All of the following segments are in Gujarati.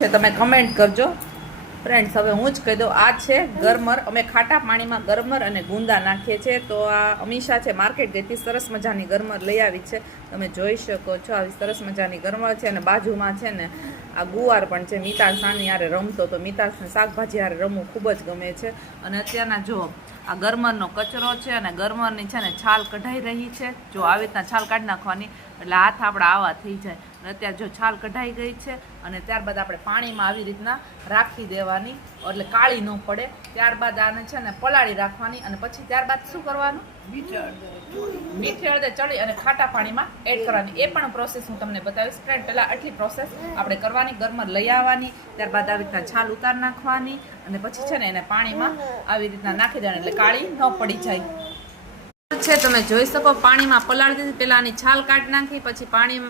તમે કમેન્ટ કરજો ફ્રેન્ડ્સ। હવે હું જ કહી દઉં, આ છે ગરમર। અમે ખાટા પાણીમાં ગરમર અને ગુંદા નાખીએ છીએ। તો આ અમીષા છે માર્કેટ ગઈથી, સરસ મજાની ગરમર લઈ આવી છે। તમે જોઈ શકો છો આવી સરસ મજાની ગરમર છે। અને બાજુમાં છે ને આ ગુવાર પણ છે। મિતાલ સાની યારે રમતો તો મિતાલને શાકભાજી યારે રમવું ખૂબ જ ગમે છે। અને અત્યારના જો આ ગરમરનો કચરો છે અને ગરમરની છે ને છાલ કઢાઈ રહી છે। જો આવી રીતના છાલ કાઢી નાખવાની એટલે હાથ આપણા આવા થઈ જાય। અને અત્યારે જો છાલ કઢાઈ ગઈ છે અને ત્યારબાદ આપણે પાણીમાં આવી રીતના રાખી દેવાની એટલે કાળી ન પડે। ત્યારબાદ આને છે ને પલાળી રાખવાની અને પછી ત્યારબાદ શું કરવાનું, મીઠી હળદર ચડી અને ખાટા પાણીમાં એડ કરવાની। એ પણ પ્રોસેસ હું તમને બતાવીશ ફ્રેન્ડ। પહેલાં આટલી પ્રોસેસ આપણે કરવાની, ગરમર લઈ આવવાની, ત્યારબાદ આવી રીતના છાલ ઉતાર નાખવાની અને પછી છે ને એને પાણીમાં આવી રીતના નાખી દેવાની એટલે કાળી ન પડી જાય છે। તમે જોઈ શકો પાણીમાં પલાળી દીધી, પહેલા આની છાલ કાઢી નાખી, પછી પાણી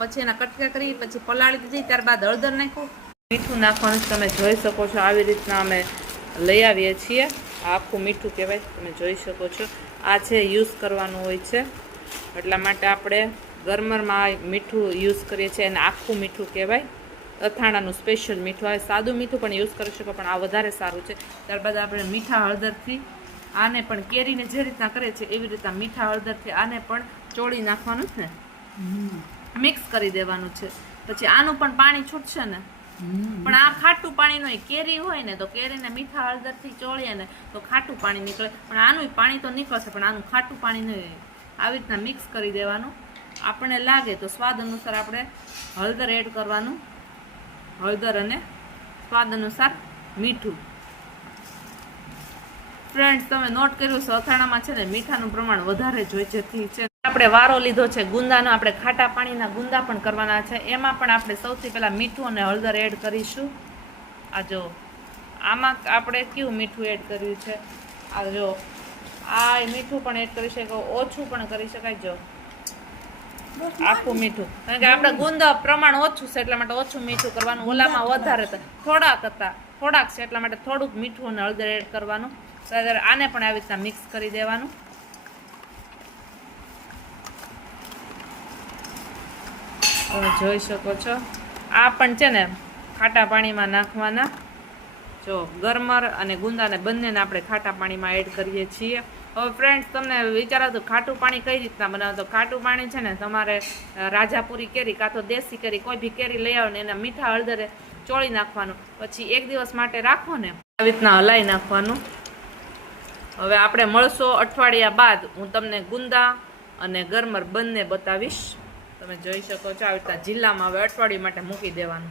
પછી એના કટકા કરી, પછી પલાળી દીધી, ત્યારબાદ હળદર નાખ્યું, મીઠું નાખવાનું તમે જોઈ શકો છો। આવી રીતના અમે લઈ આવીએ છીએ। આ આખું મીઠું કહેવાય, તમે જોઈ શકો છો। આ છે યુઝ કરવાનું હોય છે, એટલા માટે આપણે ગરમરમાં મીઠું યુઝ કરીએ છીએ। એને આખું મીઠું કહેવાય, અથાણાનું સ્પેશિયલ મીઠું આવે। સાદું મીઠું પણ યુઝ કરી શકો પણ આ વધારે સારું છે। ત્યારબાદ આપણે મીઠા હળદરથી આને પણ કેરીને જે રીતના કરે છે એવી રીતના મીઠા હળદરથી આને પણ ચોળી નાખવાનું છે ને, મિક્સ કરી દેવાનું છે। પછી આનું પણ પાણી છૂટશે ને, પણ આ ખાટું પાણી ન હોય। કેરી હોય ને તો કેરીને મીઠા હળદરથી ચોળીએ ને તો ખાટું પાણી નીકળે, પણ આનું પાણી તો નીકળશે પણ આનું ખાટું પાણી નહીં હોય। આવી રીતના મિક્સ કરી દેવાનું। આપણને લાગે તો સ્વાદ અનુસાર આપણે હળદર એડ કરવાનું, હળદર અને સ્વાદ અનુસાર મીઠું। ફ્રેન્ડ્સ તમે નોટ કર્યું છે અથાણામાં છે ને મીઠાનું પ્રમાણ વધારે જ હોય, જેથી છે આપણે વારો લીધો છે ગુંદાનો। આપણે ખાટા પાણીના ગુંદા પણ કરવાના છે, એમાં પણ આપણે સૌથી પહેલાં મીઠું અને હળદર એડ કરીશું। આ જો આમાં આપણે કયું મીઠું એડ કર્યું છે, આ જો આ મીઠું પણ એડ કરી શકાય, ઓછું પણ કરી શકાય। જો આખું મીઠું, કારણ કે આપણે ગુંદા પ્રમાણ ઓછું છે એટલા માટે ઓછું મીઠું કરવાનું, ઓલામાં વધારે થોડાક છે એટલા માટે થોડુંક મીઠું અને હળદર એડ કરવાનું। આને પણ આવી રીતના મિક્સ કરી દેવાનું। તમે જોઈ શકો છો આ પણ છે ને ખાટા પાણીમાં નાખવાના। જો ગરમર અને ગુંદાને બંનેને આપણે ખાટા પાણીમાં એડ કરીએ છીએ। હવે ફ્રેન્ડ્સ તમને વિચાર આવતો ખાટું પાણી કઈ રીતના બનાવતો। ખાટું પાણી છે ને તમારે રાજાપુરી કેરી કાં તો દેશી કેરી કોઈ બી કેરી લઈ આવો ને એના મીઠા હળદરે ચોળી નાખવાનું, પછી એક દિવસ માટે રાખો ને આવી રીતના હલાવી નાખવાનું। હવે આપણે મળશો અઠવાડિયા બાદ, હું તમને ગુંદા અને ગરમર બંને બતાવીશ। તમે જોઈ શકો છો આવી રીતના જિલ્લામાં હવે અઠવાડિયા માટે મૂકી દેવાનું।